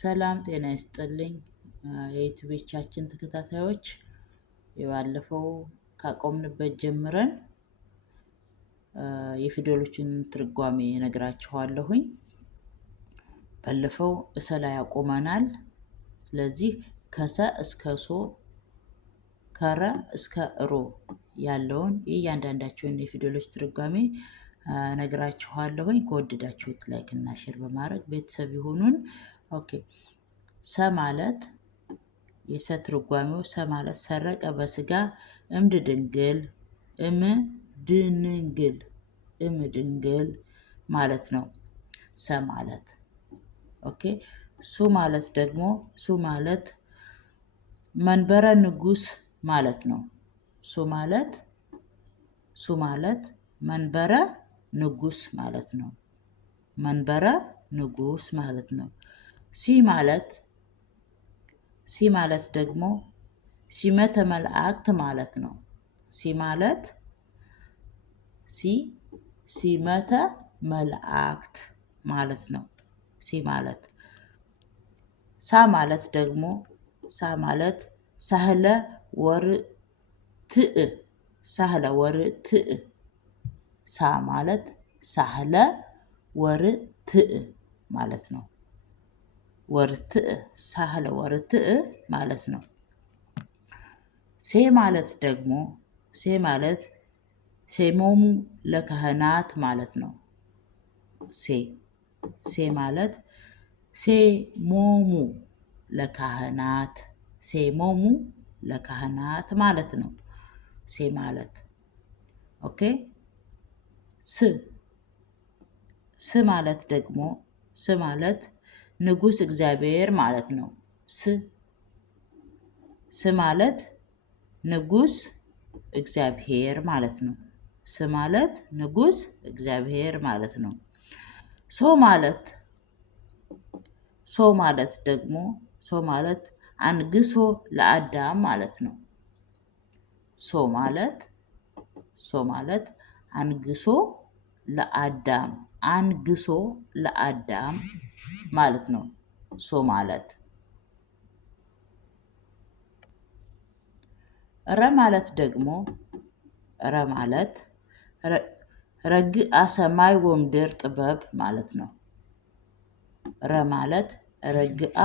ሰላም ጤና ይስጥልኝ የዩቲዩባችን ተከታታዮች የባለፈው ካቆምንበት ጀምረን የፊደሎችን ትርጓሜ እነግራችኋለሁኝ። ባለፈው እሰ ላይ ያቆመናል። ስለዚህ ከሰ እስከ ሶ ከረ እስከ ሮ ያለውን የእያንዳንዳቸውን የፊደሎች ትርጓሜ እነግራችኋለሁኝ። ከወደዳችሁት ላይክ እና ሼር በማድረግ ቤተሰብ ይሁኑን። ኦኬ ሰ ማለት የሰ ትርጓሜው ሰ ማለት ሰረቀ በስጋ እምድንግል እምድንግል ማለት ነው። ሰ ማለት ኦኬ። ሱ ማለት ደግሞ ሱ ማለት መንበረ ንጉስ ማለት ነው። ሱ ማለት መንበረ ንጉስ ማለት ነው። መንበረ ንጉስ ማለት ነው። ሲ ማለት ደግሞ ሲመተ መላእክት ማለት ነው። ሲ ማለት ሲመተ መላእክት ማለት ነው። ሲ ማለት ሳ ማለት ደግሞ ሳ ማለት ሳህለ ወርትዕ ሳ ማለት ሳህለ ወርትዕ ማለት ነው። ወርትዕ ሳህለ ወርትዕ ማለት ነው። ሴ ማለት ደግሞ ሴ ማለት ሴሞሙ ለካህናት ማለት ነው። ሴ ማለት ሴሞሙ ለካህናት ማለት ነው። ሴ ማለት ኦኬ። ስ ማለት ደግሞ ስ ማለት ንጉስ እግዚአብሔር ማለት ነው። ስ ማለት ንጉስ እግዚአብሔር ማለት ነው። ስ ማለት ንጉስ እግዚአብሔር ማለት ነው። ሶ ማለት ደግሞ ሶ ማለት አንግሶ ለአዳም ማለት ነው። ሶ ማለት አንግሶ ለአዳም ማለት ነው። ሶ ማለት ረ ማለት ደግሞ ረግአ ሰማይ ወምድር ጥበብ ማለት ነው። ረ ማለት ረግአ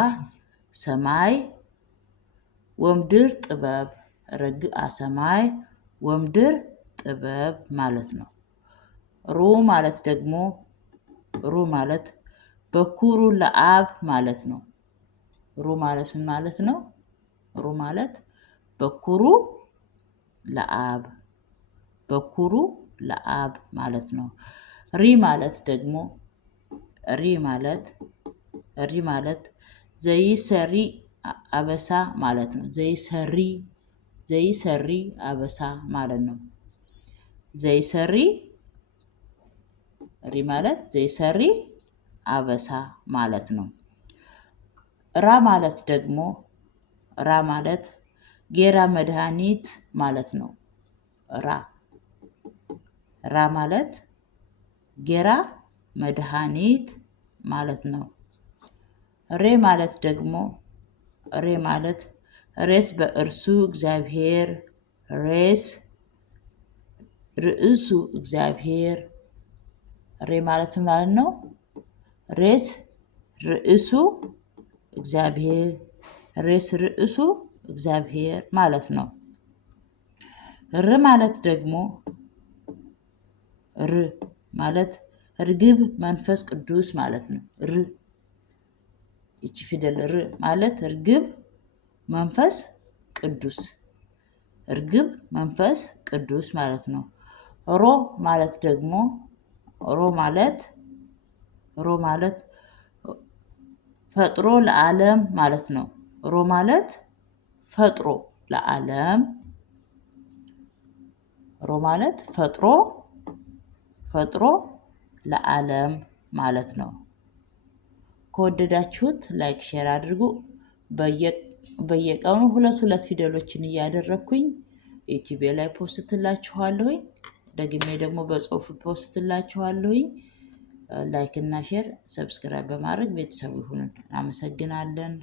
ሰማይ ወምድር ጥበብ ረግአ ሰማይ ወምድር ጥበብ ማለት ነው። ሩ ማለት ደግሞ በኩሩ ለአብ ማለት ነው። ሩ ማለት ምን ማለት ነው? ሩ ማለት በኩሩ ለአብ ማለት ነው። ሪ ማለት ዘይሰሪ አበሳ ማለት ነው። ዘይሰሪ አበሳ ማለት ነው። ሪ ማለት ዘይሰሪ አበሳ ማለት ነው። ራ ማለት ጌራ መድኃኒት ማለት ነው። ራ ማለት ጌራ መድኃኒት ማለት ነው። ሬ ማለት ሬስ በእርሱ እግዚአብሔር ርእሱ እግዚአብሔር ሬ ማለት ማለት ነው። ሬስ ርእሱ እግዚአብሔር ማለት ነው። ር ማለት ደግሞ ርግብ መንፈስ ቅዱስ ማለት ነው። ይቺ ፊደል ር ማለት ርግብ መንፈስ ቅዱስ ማለት ነው። ሮ ማለት ፈጥሮ ለዓለም ማለት ነው። ሮ ማለት ፈጥሮ ለዓለም ለዓለም ማለት ነው። ከወደዳችሁት ላይክ ሼር አድርጉ። በየቀኑ ሁለት ፊደሎችን እያደረኩኝ ዩቲዩብ ላይ ፖስትላችኋለሁኝ። ደግሜ ደግሞ በጽሁፍ ፖስትላችኋለሁኝ። ላይክ እና ሼር፣ ሰብስክራይብ በማድረግ ቤተሰብ ይሁኑን። እናመሰግናለን።